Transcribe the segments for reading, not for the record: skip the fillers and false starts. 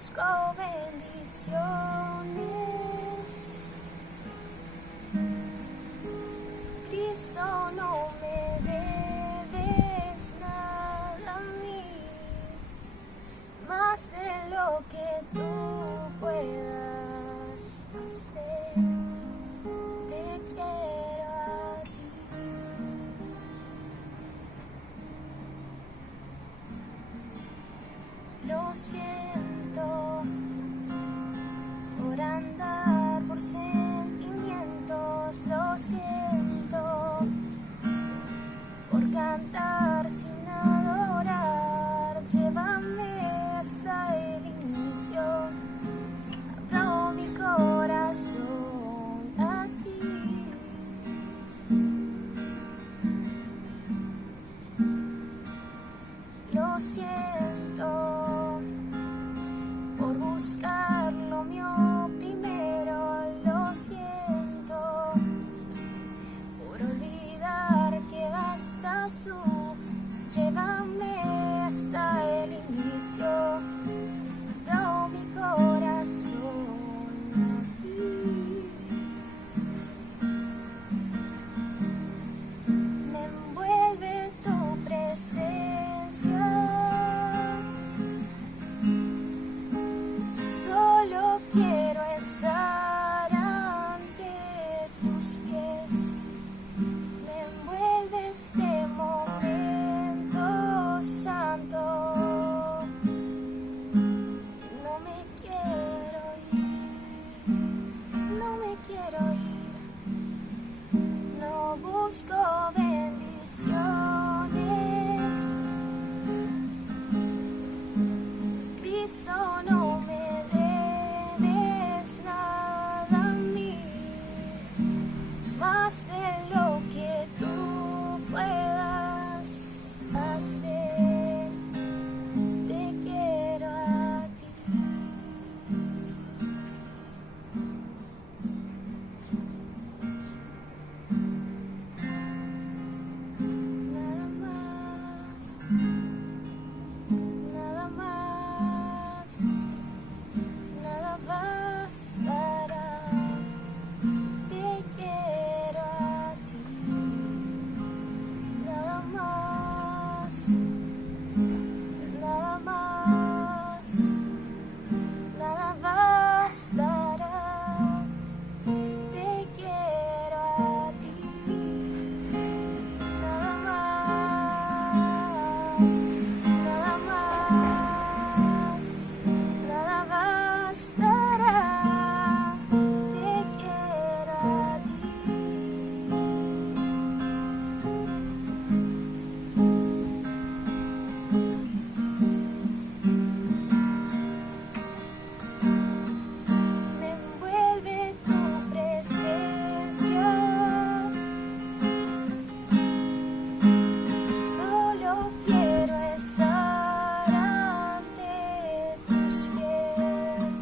busco bendiciones. Cristo, no me debes nada a mí, más de lo que tú puedas hacer. Te quiero a ti. Lo siento por andar por sentimientos, lo siento por cantar sin adorar. Llévame hasta el inicio, abro mi corazón a ti. Lo siento por buscar lo mío primero, lo siento por olvidar que bastas tú. Llévame hasta el inicio, abro mi corazón a ti. Me envuelve tu presencia, solo quiero estar ante tus pies. Me envuelve este momento santo, no me quiero ir, no me quiero ir. No busco bendiciones. Cristo, no me debes nada a mí, más de lo que tú puedas hacer. Te quiero a ti. Nada más, nada más, nada bastará. Te quiero a ti. Nada más, nada más, nada bastará. Te quiero a ti. Nada más, nada más, nada bastará. Te quiero a ti. Me envuelve tu presencia, solo quiero estar ante tus pies.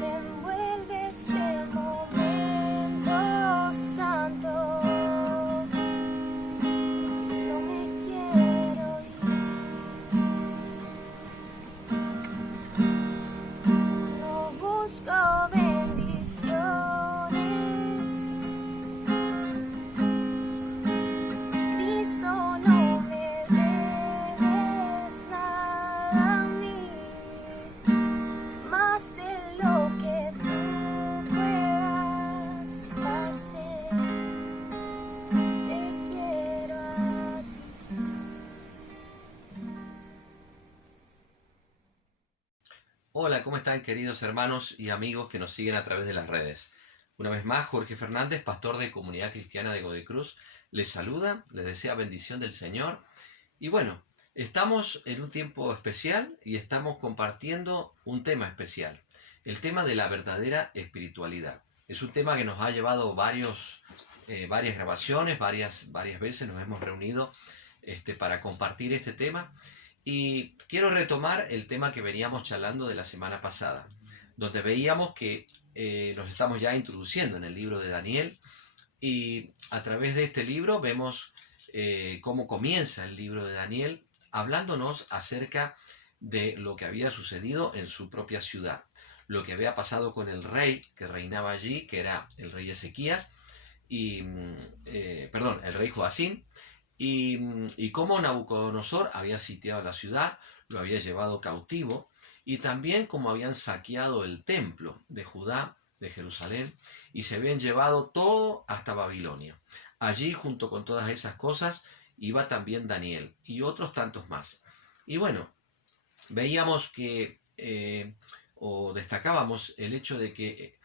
Me envuelve este momento santo, no me quiero ir. No busco bendiciones. Cristo, no me debes nada a mí, más de lo que tú puedas hacer. Te quiero a ti. Hola, ¿cómo están queridos hermanos y amigos que nos siguen a través de las redes? Una vez más, Jorge Fernández, pastor de Comunidad Cristiana de Godoy Cruz, les saluda, les desea bendición del Señor. Y bueno, estamos en un tiempo especial y estamos compartiendo un tema especial, el tema de la verdadera espiritualidad. Es un tema que nos ha llevado varias grabaciones, varias veces nos hemos reunido para compartir este tema. Y quiero retomar el tema que veníamos charlando de la semana pasada, donde veíamos que nos estamos ya introduciendo en el libro de Daniel y a través de este libro vemos cómo comienza el libro de Daniel hablándonos acerca de lo que había sucedido en su propia ciudad, lo que había pasado con el rey que reinaba allí, que era el rey Ezequías, y, el rey Joacín, y cómo Nabucodonosor había sitiado la ciudad, lo había llevado cautivo, y también cómo habían saqueado el templo de Judá, de Jerusalén, y se habían llevado todo hasta Babilonia. Allí, junto con todas esas cosas, iba también Daniel y otros tantos más. Y bueno, veíamos que, o destacábamos el hecho de que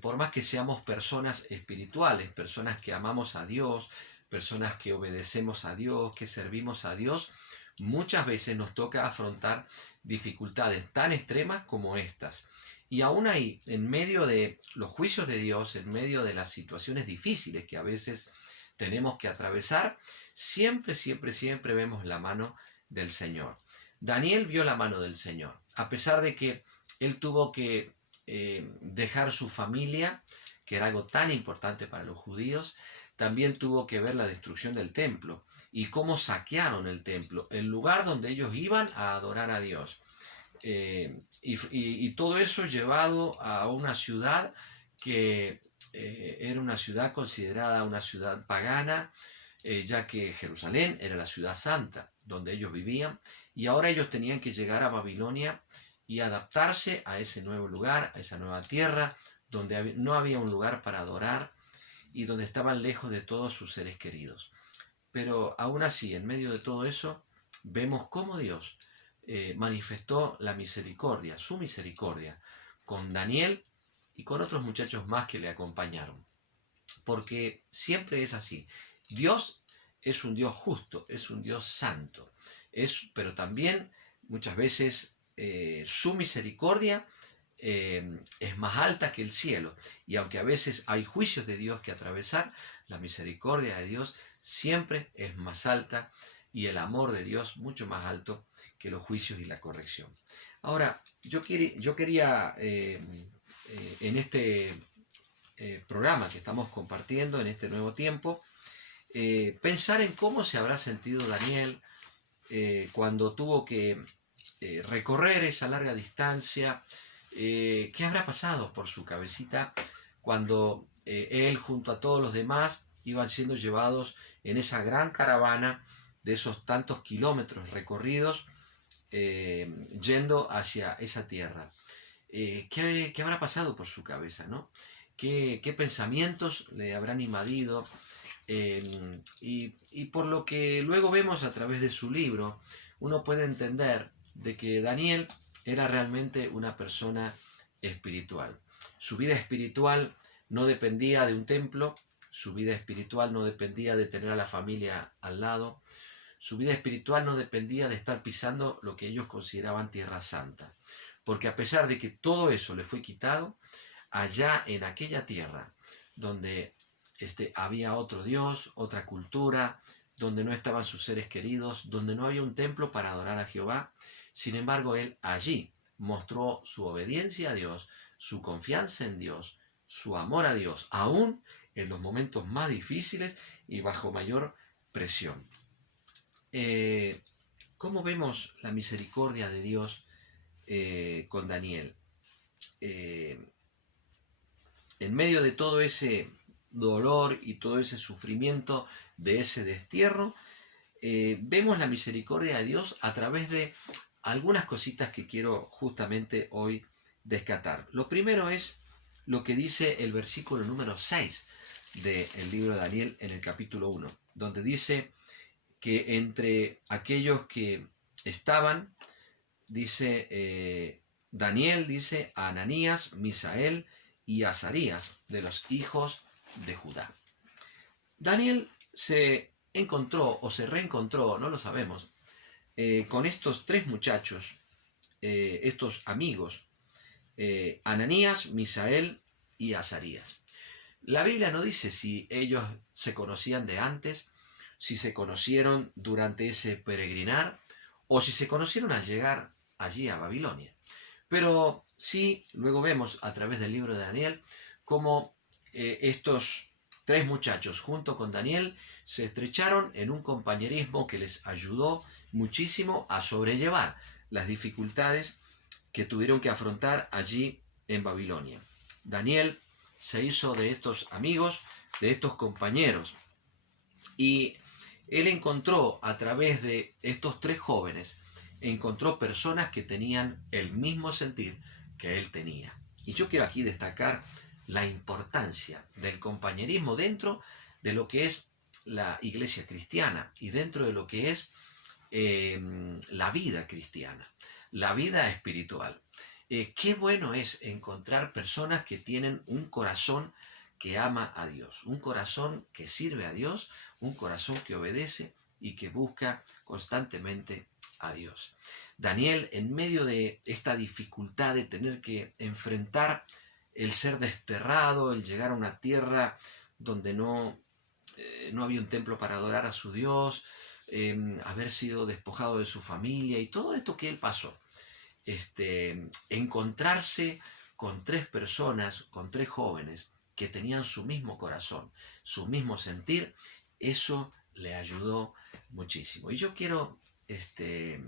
por más que seamos personas espirituales, personas que amamos a Dios, personas que obedecemos a Dios, que servimos a Dios, muchas veces nos toca afrontar dificultades tan extremas como estas. Y aún ahí, en medio de los juicios de Dios, en medio de las situaciones difíciles que a veces tenemos que atravesar, siempre, siempre, siempre vemos la mano del Señor. Daniel vio la mano del Señor, a pesar de que él tuvo que dejar su familia, que era algo tan importante para los judíos, también tuvo que ver la destrucción del templo y cómo saquearon el templo, el lugar donde ellos iban a adorar a Dios. Y todo eso llevado a una ciudad que era una ciudad considerada una ciudad pagana, ya que Jerusalén era la ciudad santa donde ellos vivían, y ahora ellos tenían que llegar a Babilonia y adaptarse a ese nuevo lugar, a esa nueva tierra, donde no había un lugar para adorar y donde estaban lejos de todos sus seres queridos. Pero aún así, en medio de todo eso, vemos cómo Dios manifestó la misericordia, su misericordia, con Daniel y con otros muchachos más que le acompañaron. Porque siempre es así. Dios es un Dios justo, es un Dios santo, pero también muchas veces su misericordia es más alta que el cielo. Y aunque a veces hay juicios de Dios que atravesar, la misericordia de Dios siempre es más alta y el amor de Dios mucho más alto que los juicios y la corrección. Ahora, yo quería en este programa que estamos compartiendo, en este nuevo tiempo, pensar en cómo se habrá sentido Daniel cuando tuvo que recorrer esa larga distancia. ¿Qué habrá pasado por su cabecita cuando él junto a todos los demás iban siendo llevados en esa gran caravana de esos tantos kilómetros recorridos yendo hacia esa tierra? ¿Qué habrá pasado por su cabeza, ¿no? ¿Qué pensamientos le habrán invadido? Y por lo que luego vemos a través de su libro, uno puede entender de que Daniel era realmente una persona espiritual. Su vida espiritual no dependía de un templo, su vida espiritual no dependía de tener a la familia al lado, su vida espiritual no dependía de estar pisando lo que ellos consideraban tierra santa. Porque a pesar de que todo eso le fue quitado, allá en aquella tierra donde había otro Dios, otra cultura, donde no estaban sus seres queridos, donde no había un templo para adorar a Jehová, sin embargo él allí mostró su obediencia a Dios, su confianza en Dios, su amor a Dios, aún en los momentos más difíciles y bajo mayor presión. ¿Cómo vemos la misericordia de Dios con Daniel? En medio de todo ese dolor y todo ese sufrimiento, de ese destierro, vemos la misericordia de Dios a través de algunas cositas que quiero justamente hoy rescatar. Lo primero es lo que dice el versículo número 6 del libro de Daniel en el capítulo 1, donde dice que entre aquellos que estaban, dice Daniel, dice a Ananías, Misael y Azarías, de los hijos de Judá. Daniel se encontró o se reencontró, no lo sabemos, con estos tres muchachos, estos amigos, Ananías, Misael y Azarías. La Biblia no dice si ellos se conocían de antes, si se conocieron durante ese peregrinar o si se conocieron al llegar allí a Babilonia. Pero sí, luego vemos a través del libro de Daniel cómo estos tres muchachos junto con Daniel se estrecharon en un compañerismo que les ayudó muchísimo a sobrellevar las dificultades que tuvieron que afrontar allí en Babilonia. Daniel se hizo de estos amigos, de estos compañeros, y él encontró a través de estos tres jóvenes, encontró personas que tenían el mismo sentir que él tenía. Y yo quiero aquí destacar la importancia del compañerismo dentro de lo que es la iglesia cristiana y dentro de lo que es la vida cristiana, la vida espiritual. Qué bueno es encontrar personas que tienen un corazón que ama a Dios, un corazón que sirve a Dios, un corazón que obedece y que busca constantemente a Dios. Daniel, en medio de esta dificultad de tener que enfrentar el ser desterrado, el llegar a una tierra donde no había un templo para adorar a su Dios, haber sido despojado de su familia y todo esto que él pasó, encontrarse con tres personas, con tres jóvenes que tenían su mismo corazón, su mismo sentir, eso le ayudó muchísimo. Y yo quiero en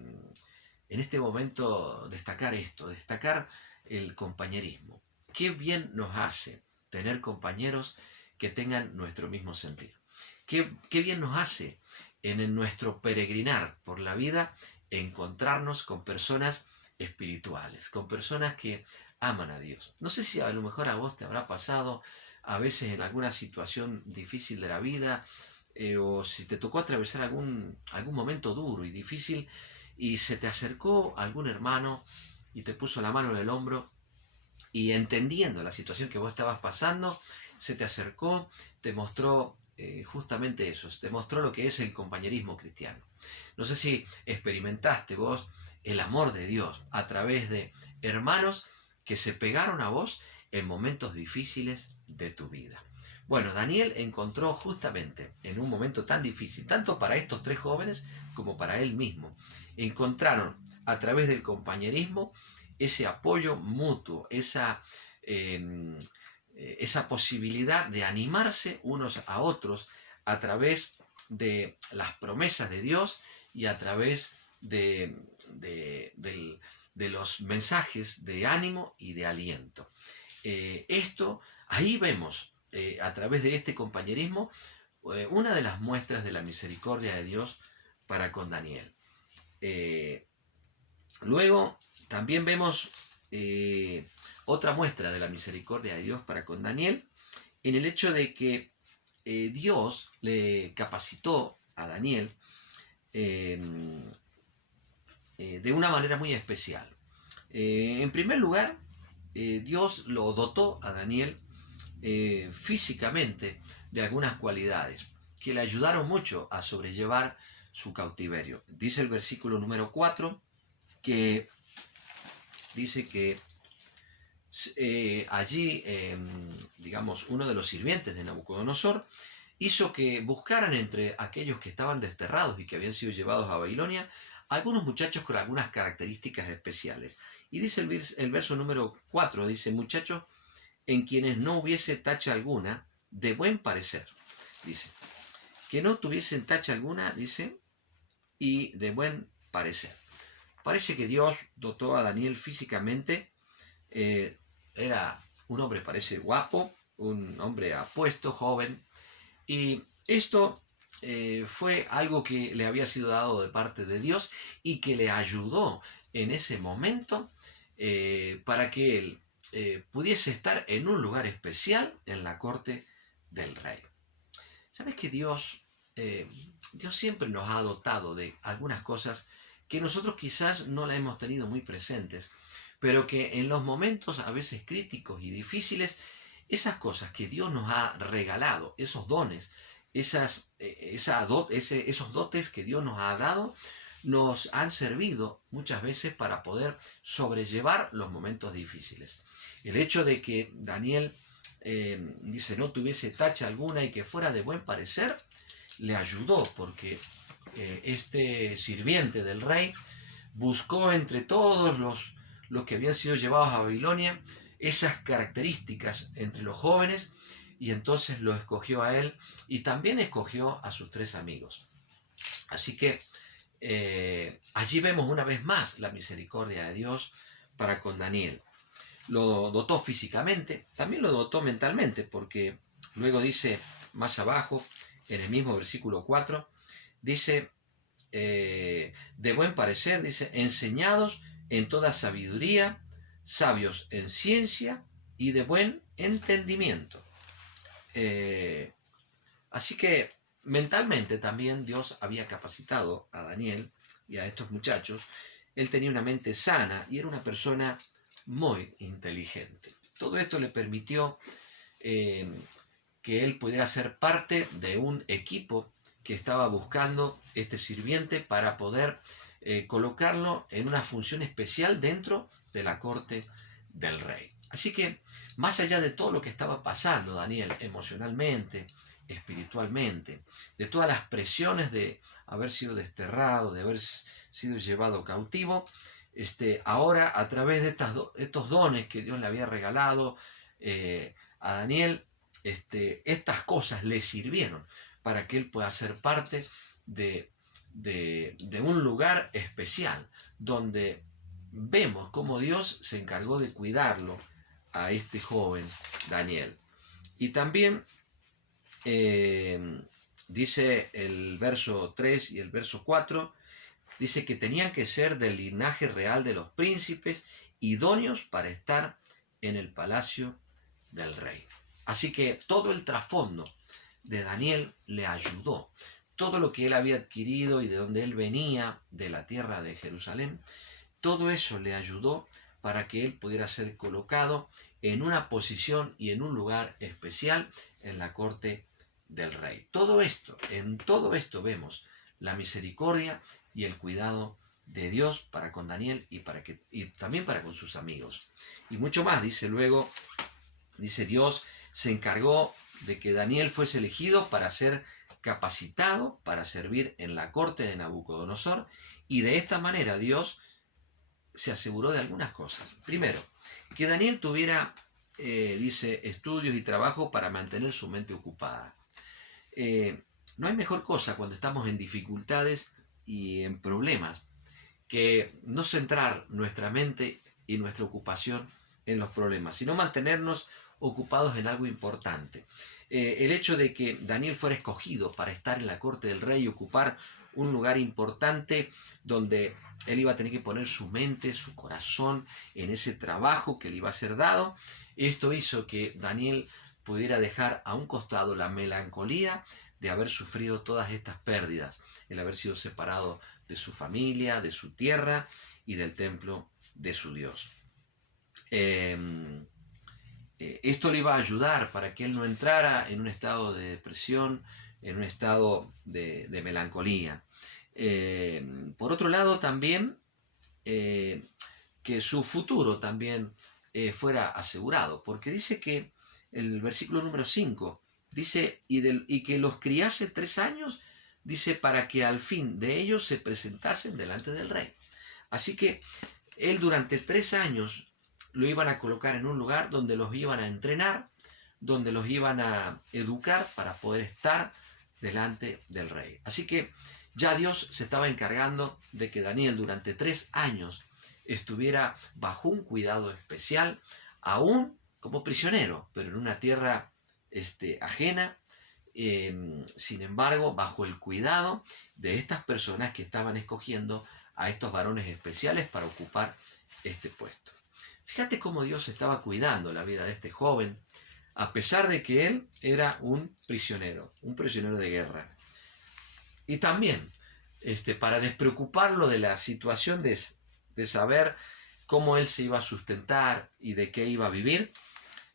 este momento destacar esto, destacar el compañerismo. Qué bien nos hace tener compañeros que tengan nuestro mismo sentir. Qué bien nos hace en nuestro peregrinar por la vida encontrarnos con personas espirituales, con personas que aman a Dios. No sé si a lo mejor a vos te habrá pasado a veces en alguna situación difícil de la vida, o si te tocó atravesar algún momento duro y difícil y se te acercó algún hermano y te puso la mano en el hombro y entendiendo la situación que vos estabas pasando, se te acercó, te mostró justamente eso, te mostró lo que es el compañerismo cristiano. No sé si experimentaste vos el amor de Dios a través de hermanos que se pegaron a vos en momentos difíciles de tu vida. Bueno, Daniel encontró justamente en un momento tan difícil, tanto para estos tres jóvenes como para él mismo, encontraron a través del compañerismo ese apoyo mutuo, esa posibilidad de animarse unos a otros a través de las promesas de Dios y a través de los mensajes de ánimo y de aliento. Ahí vemos a través de este compañerismo una de las muestras de la misericordia de Dios para con Daniel. Luego también vemos otra muestra de la misericordia de Dios para con Daniel en el hecho de que Dios le capacitó a Daniel de una manera muy especial. En primer lugar, Dios lo dotó a Daniel físicamente de algunas cualidades que le ayudaron mucho a sobrellevar su cautiverio. Dice el versículo número 4 que dice que allí, digamos, uno de los sirvientes de Nabucodonosor hizo que buscaran entre aquellos que estaban desterrados y que habían sido llevados a Babilonia algunos muchachos con algunas características especiales. Y dice el verso número 4, dice, muchachos en quienes no hubiese tacha alguna, de buen parecer, dice, que no tuviesen tacha alguna, dice, y de buen parecer. Parece que Dios dotó a Daniel físicamente, era un hombre, parece guapo, un hombre apuesto, joven, y esto fue algo que le había sido dado de parte de Dios y que le ayudó en ese momento para que él pudiese estar en un lugar especial en la corte del rey. ¿Sabes que Dios siempre nos ha dotado de algunas cosas que nosotros quizás no las hemos tenido muy presentes, pero que en los momentos a veces críticos y difíciles, esas cosas que Dios nos ha regalado, esos dones, esos dotes que Dios nos ha dado, nos han servido muchas veces para poder sobrellevar los momentos difíciles. El hecho de que Daniel dice no tuviese tacha alguna y que fuera de buen parecer, le ayudó porque este sirviente del rey buscó entre todos los que habían sido llevados a Babilonia esas características entre los jóvenes y entonces lo escogió a él y también escogió a sus tres amigos. Así que allí vemos una vez más la misericordia de Dios para con Daniel. Lo dotó físicamente, también lo dotó mentalmente, porque luego dice más abajo, en el mismo versículo 4, dice, de buen parecer, dice, enseñados en toda sabiduría, sabios en ciencia y de buen entendimiento. Así que mentalmente también Dios había capacitado a Daniel y a estos muchachos. Él tenía una mente sana y era una persona muy inteligente. Todo esto le permitió que él pudiera ser parte de un equipo que estaba buscando este sirviente para poder colocarlo en una función especial dentro de la corte del rey. Así que, más allá de todo lo que estaba pasando Daniel emocionalmente, espiritualmente, de todas las presiones de haber sido desterrado, de haber sido llevado cautivo, ahora a través de estos dones que Dios le había regalado a Daniel, estas cosas le sirvieron para que él pueda ser parte de un lugar especial donde vemos cómo Dios se encargó de cuidarlo a este joven Daniel. Y también dice el verso 3 y el verso 4, dice que tenían que ser del linaje real de los príncipes, idóneos para estar en el palacio del rey. Así que todo el trasfondo de Daniel le ayudó. Todo lo que él había adquirido y de donde él venía, de la tierra de Jerusalén, todo eso le ayudó para que él pudiera ser colocado en una posición y en un lugar especial en la corte del rey. En todo esto vemos la misericordia y el cuidado de Dios para con Daniel y también para con sus amigos. Y mucho más, dice luego, dice Dios se encargó de que Daniel fuese elegido para ser capacitado para servir en la corte de Nabucodonosor, y de esta manera Dios se aseguró de algunas cosas. Primero, que Daniel tuviera, dice, estudios y trabajo para mantener su mente ocupada. No hay mejor cosa cuando estamos en dificultades y en problemas que no centrar nuestra mente y nuestra ocupación en los problemas, sino mantenernos ocupados en algo importante. El hecho de que Daniel fuera escogido para estar en la corte del rey y ocupar un lugar importante donde él iba a tener que poner su mente, su corazón en ese trabajo que le iba a ser dado, esto hizo que Daniel pudiera dejar a un costado la melancolía de haber sufrido todas estas pérdidas, el haber sido separado de su familia, de su tierra y del templo de su Dios. Esto le iba a ayudar para que él no entrara en un estado de depresión, en un estado de melancolía. Por otro lado, también que su futuro también fuera asegurado, porque dice que el versículo número 5 dice, y que los criase 3 años, dice, para que al fin de ellos se presentasen delante del rey. Así que él durante 3 años lo iban a colocar en un lugar donde los iban a entrenar, donde los iban a educar para poder estar delante del rey. Así que ya Dios se estaba encargando de que Daniel durante 3 años estuviera bajo un cuidado especial, aún como prisionero, pero en una tierra ajena, sin embargo, bajo el cuidado de estas personas que estaban escogiendo a estos varones especiales para ocupar este puesto. Fíjate cómo Dios estaba cuidando la vida de este joven, a pesar de que él era un prisionero de guerra. Y también, para despreocuparlo de la situación de saber cómo él se iba a sustentar y de qué iba a vivir,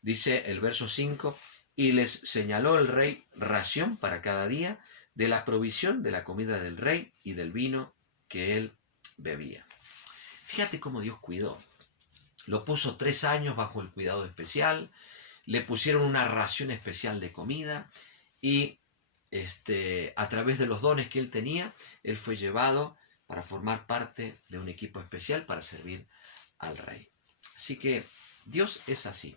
dice el verso 5, y les señaló el rey ración para cada día de la provisión de la comida del rey y del vino que él bebía. Fíjate cómo Dios cuidó. Lo puso 3 años bajo el cuidado especial, le pusieron una ración especial de comida y a través de los dones que él tenía, él fue llevado para formar parte de un equipo especial para servir al rey. Así que Dios es así.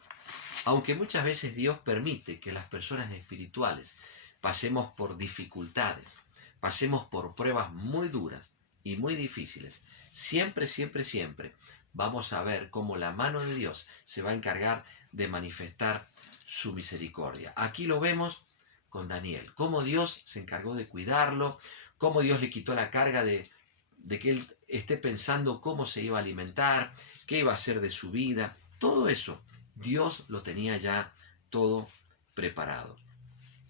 Aunque muchas veces Dios permite que las personas espirituales pasemos por dificultades, pasemos por pruebas muy duras y muy difíciles, siempre, siempre, siempre vamos a ver cómo la mano de Dios se va a encargar de manifestar su misericordia. Aquí lo vemos con Daniel, cómo Dios se encargó de cuidarlo, cómo Dios le quitó la carga de que él esté pensando cómo se iba a alimentar, qué iba a hacer de su vida. Todo eso, Dios lo tenía ya todo preparado.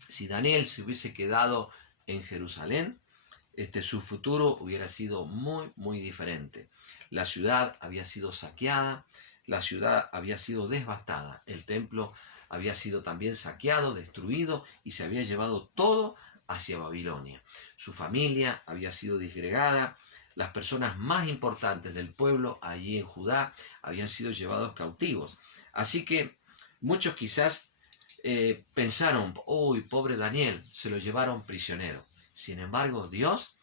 Si Daniel se hubiese quedado en Jerusalén, su futuro hubiera sido muy, muy diferente. La ciudad había sido saqueada, la ciudad había sido devastada, el templo había sido también saqueado, destruido y se había llevado todo hacia Babilonia. Su familia había sido disgregada, las personas más importantes del pueblo allí en Judá habían sido llevados cautivos. Así que muchos quizás pensaron, uy, pobre Daniel, se lo llevaron prisionero. Sin embargo, Dios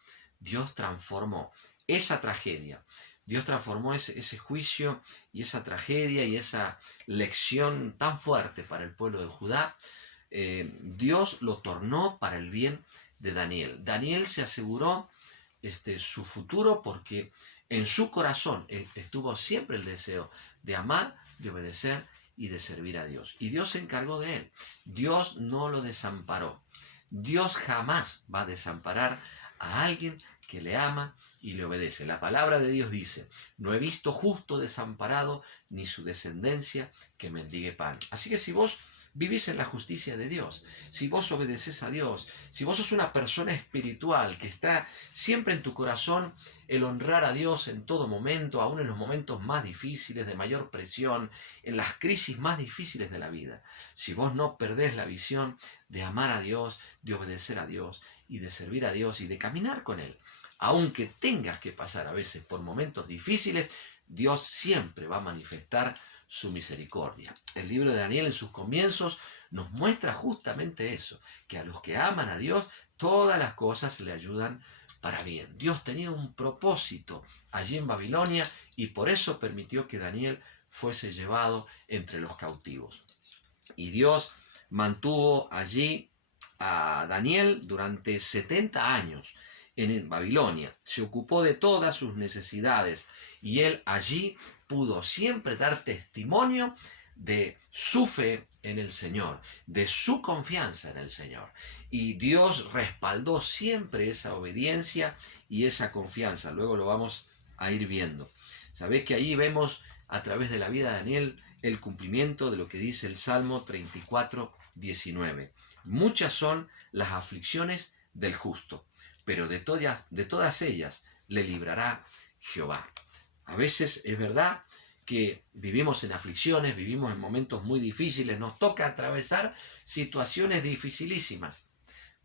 transformó esa tragedia, Dios transformó ese juicio y esa tragedia y esa lección tan fuerte para el pueblo de Judá. Dios lo tornó para el bien de Daniel. Daniel se aseguró su futuro porque en su corazón estuvo siempre el deseo de amar, de obedecer y de servir a Dios. Y Dios se encargó de él. Dios no lo desamparó. Dios jamás va a desamparar a alguien que le ama y le obedece. La palabra de Dios dice, no he visto justo desamparado ni su descendencia que mendigue pan. Así que si vos vivís en la justicia de Dios, si vos obedeces a Dios, si vos sos una persona espiritual que está siempre en tu corazón el honrar a Dios en todo momento, aún en los momentos más difíciles, de mayor presión, en las crisis más difíciles de la vida, si vos no perdés la visión de amar a Dios, de obedecer a Dios y de servir a Dios y de caminar con Él, aunque tengas que pasar a veces por momentos difíciles, Dios siempre va a manifestar su misericordia. El libro de Daniel en sus comienzos nos muestra justamente eso, que a los que aman a Dios, todas las cosas le ayudan para bien. Dios tenía un propósito allí en Babilonia y por eso permitió que Daniel fuese llevado entre los cautivos. Y Dios mantuvo allí a Daniel durante 70 años en Babilonia. Se ocupó de todas sus necesidades y él allí pudo siempre dar testimonio de su fe en el Señor, de su confianza en el Señor. Y Dios respaldó siempre esa obediencia y esa confianza. Luego lo vamos a ir viendo. Sabés que allí vemos a través de la vida de Daniel el cumplimiento de lo que dice el Salmo 34, 19. Muchas son las aflicciones del justo, pero de todas ellas le librará Jehová. A veces es verdad que vivimos en aflicciones, vivimos en momentos muy difíciles, nos toca atravesar situaciones dificilísimas,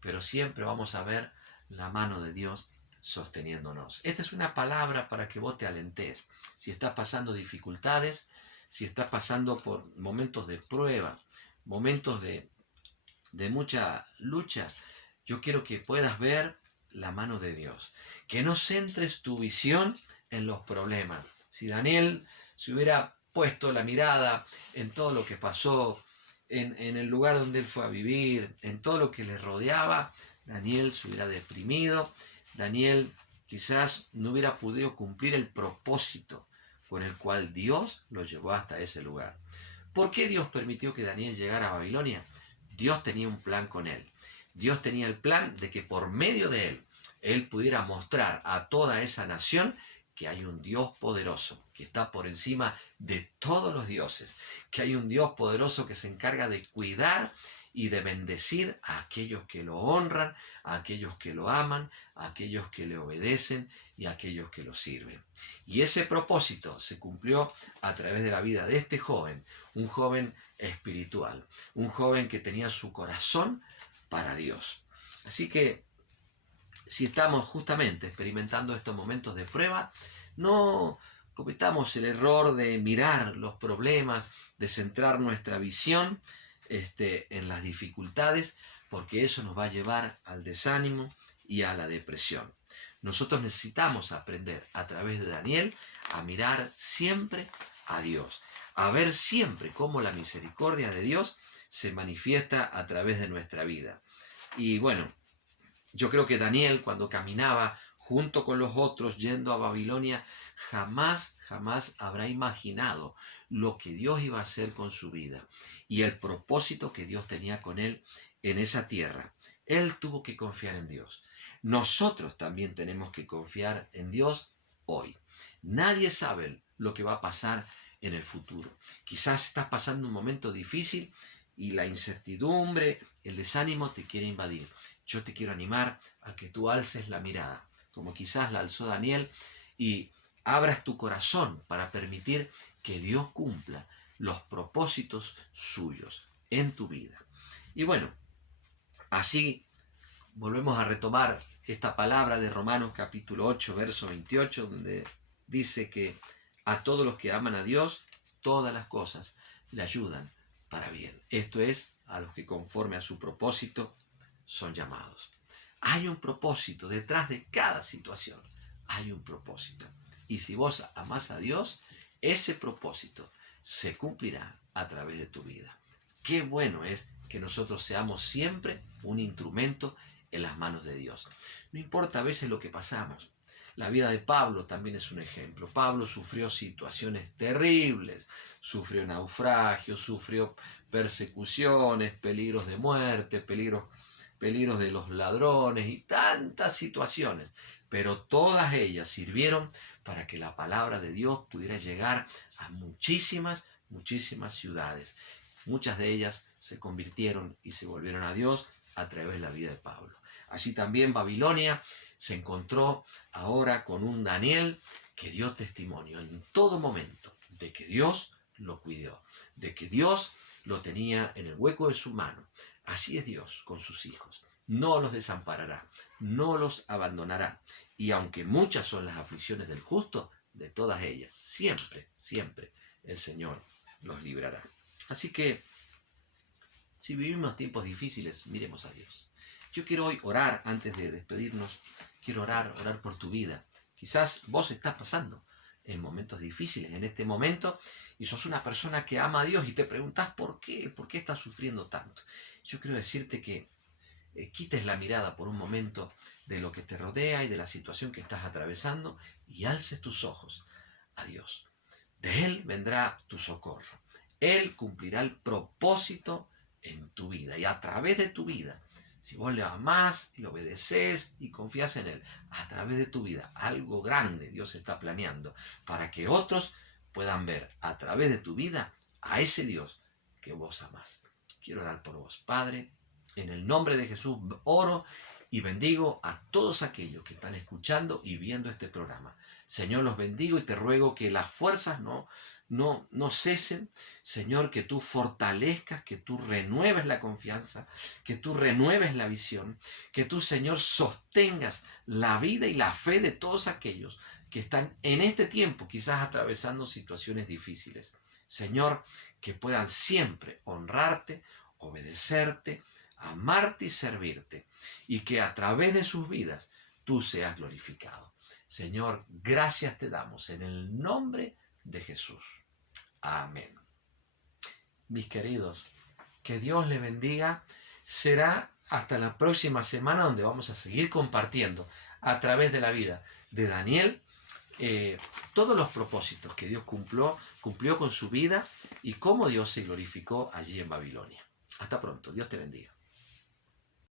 pero siempre vamos a ver la mano de Dios sosteniéndonos. Esta es una palabra para que vos te alentes. Si estás pasando dificultades, si estás pasando por momentos de prueba, momentos de mucha lucha, yo quiero que puedas ver la mano de Dios. Que no centres tu visión en los problemas. Si Daniel se hubiera puesto la mirada en todo lo que pasó, en el lugar donde él fue a vivir, en todo lo que le rodeaba, Daniel se hubiera deprimido. Daniel quizás no hubiera podido cumplir el propósito con el cual Dios lo llevó hasta ese lugar. ¿Por qué Dios permitió que Daniel llegara a Babilonia? Dios tenía un plan con él. Dios tenía el plan de que por medio de él pudiera mostrar a toda esa nación que hay un Dios poderoso, que está por encima de todos los dioses, que hay un Dios poderoso que se encarga de cuidar y de bendecir a aquellos que lo honran, a aquellos que lo aman, a aquellos que le obedecen y a aquellos que lo sirven. Y ese propósito se cumplió a través de la vida de este joven, un joven espiritual, un joven que tenía su corazón para Dios. Así que si estamos justamente experimentando estos momentos de prueba, no cometamos el error de mirar los problemas, de centrar nuestra visión en las dificultades, porque eso nos va a llevar al desánimo y a la depresión. Nosotros necesitamos aprender a través de Daniel a mirar siempre a Dios, a ver siempre cómo la misericordia de Dios se manifiesta a través de nuestra vida. Y bueno, yo creo que Daniel, cuando caminaba junto con los otros yendo a Babilonia, jamás habrá imaginado lo que Dios iba a hacer con su vida y el propósito que Dios tenía con él en esa tierra. Él tuvo que confiar en Dios. Nosotros también tenemos que confiar en Dios hoy. Nadie sabe lo que va a pasar en el futuro. Quizás estás pasando un momento difícil y la incertidumbre, el desánimo te quiere invadir. Yo te quiero animar a que tú alces la mirada, como quizás la alzó Daniel, y abras tu corazón para permitir que Dios cumpla los propósitos suyos en tu vida. Y bueno, así volvemos a retomar esta palabra de Romanos capítulo 8, verso 28, donde dice que a todos los que aman a Dios, todas las cosas le ayudan para bien. Esto es, a los que conforme a su propósito son llamados. Hay un propósito detrás de cada situación. Hay un propósito. Y si vos amás a Dios, ese propósito se cumplirá a través de tu vida. Qué bueno es que nosotros seamos siempre un instrumento en las manos de Dios. No importa a veces lo que pasamos. La vida de Pablo también es un ejemplo. Pablo sufrió situaciones terribles, sufrió naufragios, sufrió persecuciones, peligros de muerte, peligros de los ladrones y tantas situaciones. Pero todas ellas sirvieron para que la palabra de Dios pudiera llegar a muchísimas ciudades. Muchas de ellas se convirtieron y se volvieron a Dios a través de la vida de Pablo. Así también Babilonia se encontró ahora con un Daniel que dio testimonio en todo momento de que Dios lo cuidó, de que Dios lo tenía en el hueco de su mano. Así es Dios con sus hijos. No los desamparará, no los abandonará. Y aunque muchas son las aflicciones del justo, de todas ellas, siempre el Señor los librará. Así que, si vivimos tiempos difíciles, miremos a Dios. Yo quiero hoy orar, antes de despedirnos, quiero orar por tu vida. Quizás vos estás pasando en momentos difíciles en este momento y sos una persona que ama a Dios y te preguntás por qué estás sufriendo tanto. Yo quiero decirte que quites la mirada por un momento de lo que te rodea y de la situación que estás atravesando y alces tus ojos a Dios. De Él vendrá tu socorro. Él cumplirá el propósito en tu vida y a través de tu vida. Si vos le amás y lo obedeces y confías en Él, a través de tu vida, algo grande Dios está planeando para que otros puedan ver a través de tu vida a ese Dios que vos amás. Quiero orar por vos, Padre. En el nombre de Jesús oro y bendigo a todos aquellos que están escuchando y viendo este programa. Señor, los bendigo y te ruego que las fuerzas no cesen. Señor, que tú fortalezcas, que tú renueves la confianza, que tú renueves la visión, que tú, Señor, sostengas la vida y la fe de todos aquellos que están en este tiempo quizás atravesando situaciones difíciles. Señor, que puedan siempre honrarte, obedecerte, amarte y servirte, y que a través de sus vidas tú seas glorificado. Señor, gracias te damos en el nombre de Jesús. Amén. Mis queridos, que Dios les bendiga. Será hasta la próxima semana donde vamos a seguir compartiendo a través de la vida de Daniel todos los propósitos que Dios cumplió con su vida y cómo Dios se glorificó allí en Babilonia. Hasta pronto. Dios te bendiga.